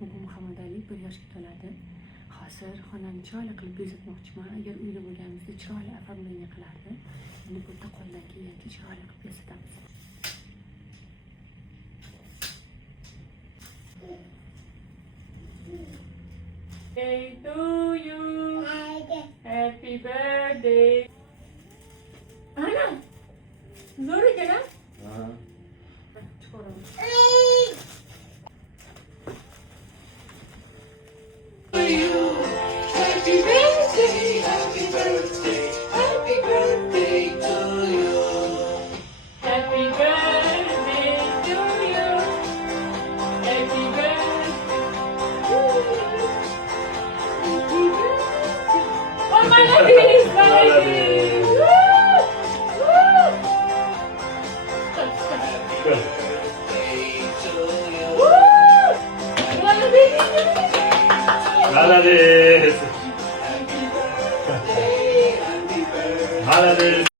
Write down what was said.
Bugün Muhammed Ali bir yoshga to'ladi. Hozir xonani chiroyli qilib bezatmoqchiman. Agar uyda bo'lganimizda chiroyli оформление qilardi. Endi bitta qo'ldan kelgancha chiroyli qilib bezatamiz. Day to you. Happy birthday. Ana. Zo'r ekan-a? Ha. Chiqaraman. Happy birthday, happy birthday, happy birthday to you. Happy birthday to you. Happy birthday. Oh, Maladies! Maladies! Woo! Woo! Woo! Maladies! Malades. Malades.